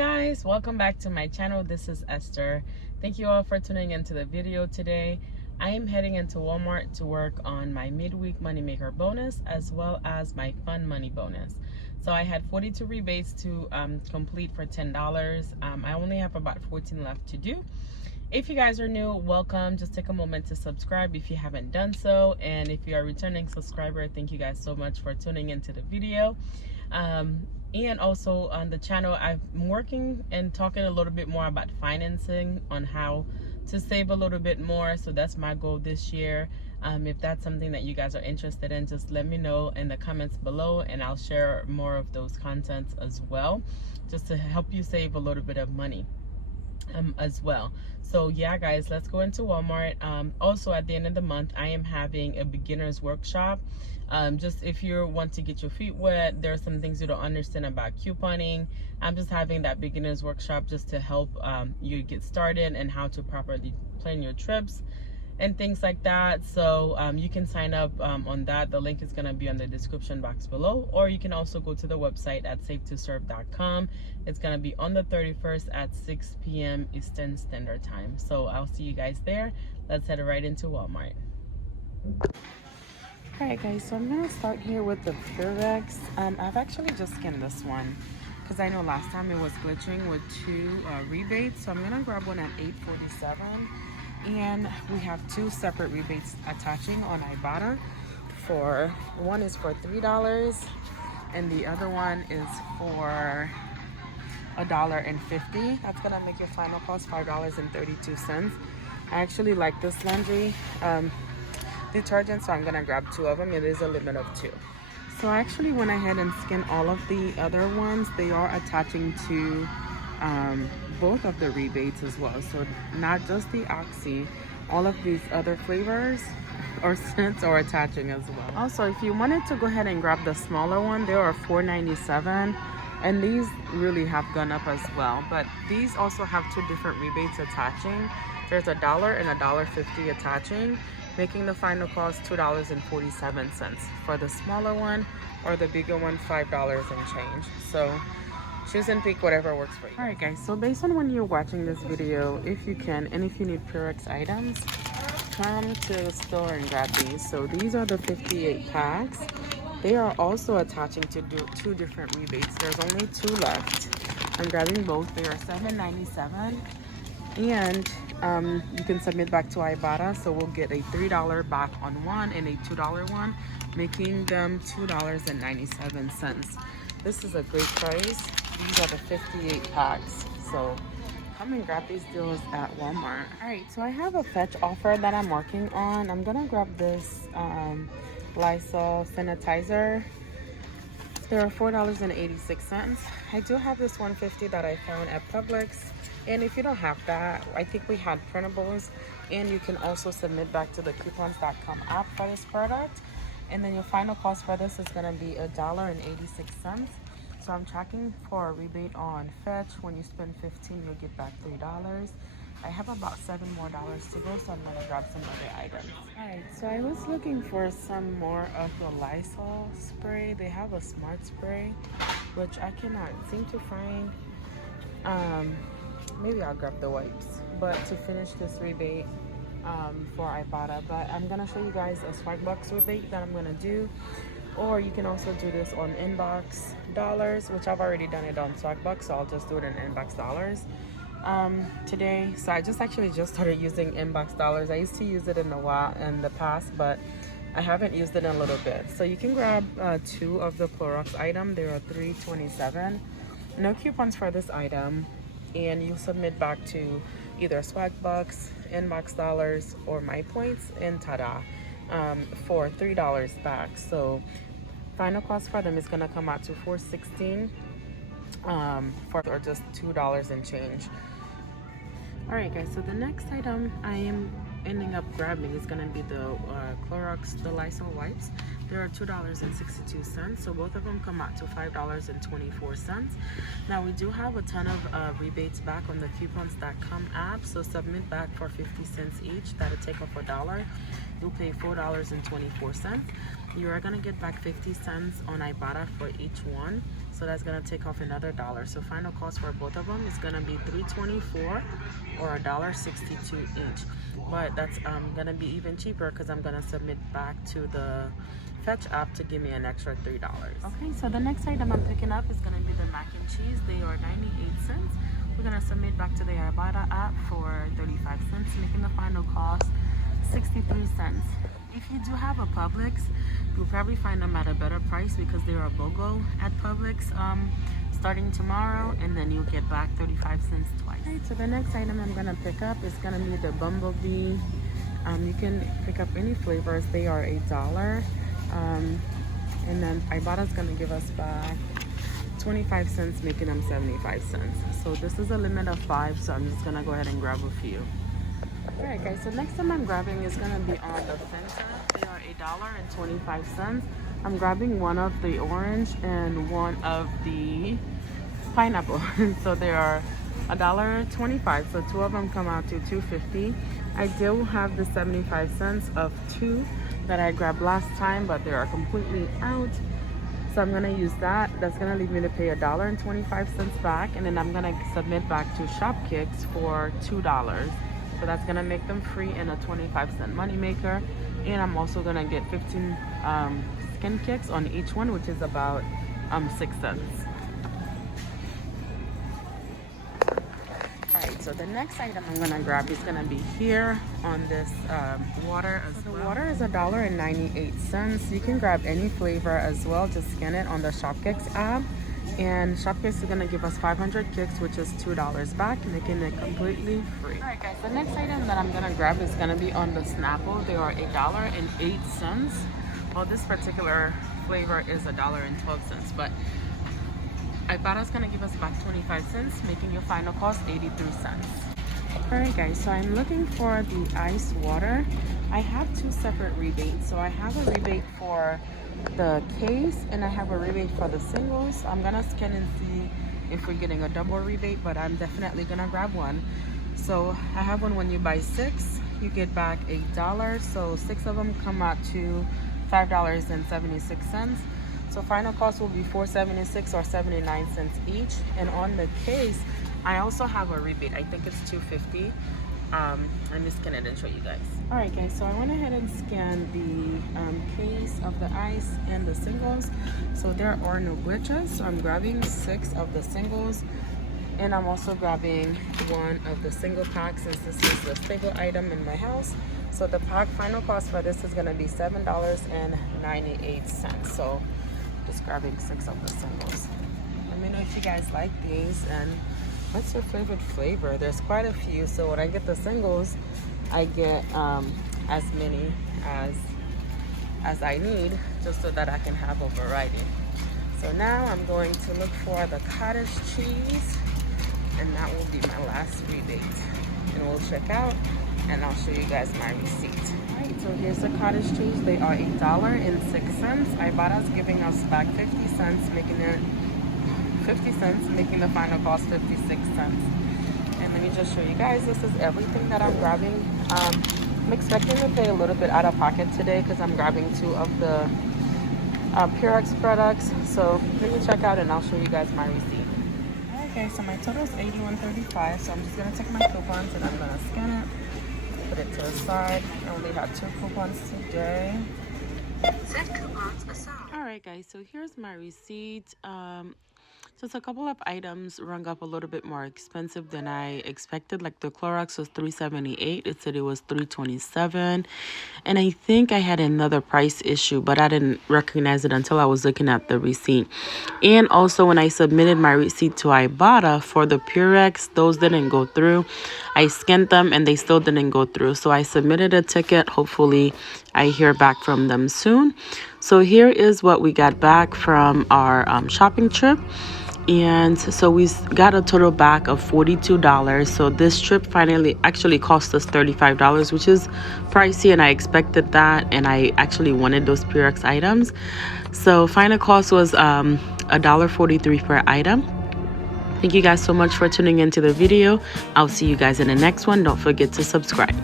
guys, welcome back to my channel. This is Esther. Thank you all for tuning into the video today. I am heading into Walmart to work on my midweek moneymaker bonus as well as my fun money bonus. So I had 42 rebates to complete for $10. I only have about 14 left to do. If you guys are new, welcome. Just take a moment to subscribe if you haven't done so, and if you are a returning subscriber, thank you guys so much for tuning into the video. And also on the channel, I'm working and talking a little bit more about financing, on how to save a little bit more. So that's my goal this year. If that's something that you guys are interested in, just let me know in the comments below, and I'll share more of those contents as well, just to help you save a little bit of money as well. So yeah guys, let's go into Walmart. Also at the end of the month, I am having a beginner's workshop. Just if you want to get your feet wet, there are some things you don't understand about couponing. I'm just having that beginner's workshop just to help you get started and how to properly plan your trips and things like that. So you can sign up on that. The link is going to be on the description box below, or you can also go to the website at safetoserve.com. It's going to be on the 31st at 6 p.m. Eastern Standard Time. So I'll see you guys there. Let's head right into Walmart. Alright guys, so I'm going to start here with the Purex. I've actually just skinned this one because I know last time it was glitching with two rebates. So I'm going to grab one at $8.47. And we have two separate rebates attaching on Ibotta. One is for $3 and the other one is for $1.50. That's gonna make your final cost $5.32. I actually like this laundry detergent, so I'm gonna grab two of them. It is a limit of 2. So I actually went ahead and skinned all of the other ones. They are attaching to both of the rebates as well, so not just the Oxy, all of these other flavors or scents are attaching as well. Also, if you wanted to go ahead and grab the smaller one, they are $4.97, and these really have gone up as well, but these also have two different rebates attaching. There's $1 and $1.50 attaching, making the final cost $2.47 for the smaller one, or the bigger one $5 and change. So choose and pick whatever works for you. Alright guys, so based on when you're watching this video, if you can, and if you need Purex items, come to the store and grab these. So these are the 58 packs. They are also attaching to two different rebates. There's only 2 left. I'm grabbing both. They are $7.97, and you can submit back to Ibotta, so we'll get a $3 back on one and a $2 one, making them $2.97. This is a great price. These are the 58 packs, so come and grab these deals at Walmart. Alright, so I have a fetch offer that I'm working on. I'm gonna grab this Lysol sanitizer. There are $4.86. I do have this $1.50 that I found at Publix, and if you don't have that, I think we had printables, and you can also submit back to the coupons.com app for this product, and then your final cost for this is gonna be $1.86. So I'm tracking for a rebate on Fetch. When you spend $15, you'll get back $3. I have about $7 more to go, so I'm gonna grab some other items. Alright, so I was looking for some more of the Lysol spray. They have a smart spray, which I cannot seem to find. Maybe I'll grab the wipes, but to finish this rebate for Ibotta. But I'm gonna show you guys a Swagbucks rebate that I'm gonna do. Or you can also do this on Inbox Dollars, which I've already done it on Swagbucks, so I'll just do it in Inbox Dollars today. So I just started using Inbox Dollars. I used to use it in the past, but I haven't used it in a little bit. So you can grab 2 of the Clorox item. They are $3.27. No coupons for this item, and you submit back to either Swagbucks, Inbox Dollars, or My Points, and ta-da, for $3 back. So final cost for them is gonna come out to $4.16 or just $2 and change. Alright guys, so the next item I am ending up grabbing is gonna be the Clorox, the Lysol wipes. There are $2.62, so both of them come out to $5.24. Now we do have a ton of rebates back on the coupons.com app, so submit back for 50 cents each. That'll take off $1. You'll pay $4.24. You are gonna get back 50 cents on Ibotta for each one. so that's gonna take off another $1. So final cost for both of them is gonna be $3.24 or $1.62 each. But that's gonna be even cheaper because I'm gonna submit back to the Fetch app to give me an extra $3. Okay, so the next item I'm picking up is gonna be the mac and cheese. They are 98 cents. We're gonna submit back to the Ibotta app for 35 cents, making the final cost 63 cents. If you do have a Publix, you'll probably find them at a better price because they are a BOGO at Publix starting tomorrow, and then you'll get back 35 cents twice. Okay, so the next item I'm gonna pick up is gonna be the Bumblebee. You can pick up any flavors. They are $1. And then Ibotta's gonna give us back 25 cents, making them 75 cents. So this is a limit of 5, so I'm just gonna go ahead and grab a few. Alright guys, so next time I'm grabbing is gonna be on the Fanta. They are $1.25. I'm grabbing one of the orange and one of the pineapple. So they are $1.25. So two of them come out to $2.50. I do have the 75 cents of two that I grabbed last time, but they are completely out. So I'm gonna use that. That's gonna leave me to pay $1.25 back, and then I'm gonna submit back to Shopkicks for $2. So that's gonna make them free and a 25-cent money maker. And I'm also gonna get 15 skin kicks on each one, which is about 6 cents. Alright, so the next item I'm gonna grab is gonna be here on this water as well. The water is $1.98. You can grab any flavor as well. Just scan it on the Shopkicks app, and Shopkicks is gonna give us 500 kicks, which is $2 back, making it completely free. Alright guys, the next item that I'm gonna grab is gonna be on the Snapple. They are $1.08. Well, this particular flavor is $1.12, but Ibotta's gonna give us back 25 cents, making your final cost 83 cents. Alright guys, so I'm looking for the ice water. I have two separate rebates. So I have a rebate for the case and I have a rebate for the singles. I'm gonna scan and see if we're getting a double rebate, but I'm definitely gonna grab one. So I have one when you buy 6, you get back $8. So 6 of them come out to $5.76. So final cost will be $4.76 or 79 cents each. And on the case, I also have a rebate. I think it's $2.50. Let me scan it and show you guys. All right, guys. So I went ahead and scanned the case of the ice and the singles. So there are no glitches. So I'm grabbing 6 of the singles, and I'm also grabbing one of the single packs since this is the staple item in my house. So the pack final cost for this is going to be $7.98. So just grabbing 6 of the singles. Let me know if you guys like these and what's your favorite flavor. There's quite a few, so when I get the singles, I get as many as I need, just so that I can have a variety. So now I'm going to look for the cottage cheese, and that will be my last rebate. And we'll check out and I'll show you guys my receipt. Alright, so here's the cottage cheese. They are $1.06. Ibotta's giving us back 50 cents, making it 50 cents, making the final cost 56 cents. And let me just show you guys, this is everything that I'm grabbing. I'm expecting to pay a little bit out of pocket today because I'm grabbing 2 of the Purex products. So let me check out and I'll show you guys my receipt. Okay, so my total is $81.35. So I'm just gonna take my coupons and I'm gonna scan it. Put it to the side. I only have 2 coupons today. Set coupons aside. Alright guys, so here's my receipt. Just a couple of items rung up a little bit more expensive than I expected. Like the Clorox was $3.78. It said it was $3.27. And I think I had another price issue, but I didn't recognize it until I was looking at the receipt. And also when I submitted my receipt to Ibotta for the Purex, those didn't go through. I scanned them and they still didn't go through. So I submitted a ticket. Hopefully I hear back from them soon. So here is what we got back from our shopping trip. And so we got a total back of $42. So this trip finally actually cost us $35, which is pricey, and I expected that, and I actually wanted those Purex items. So final cost was $1.43 per item. Thank you guys so much for tuning into the video. I'll see you guys in the next one. Don't forget to subscribe.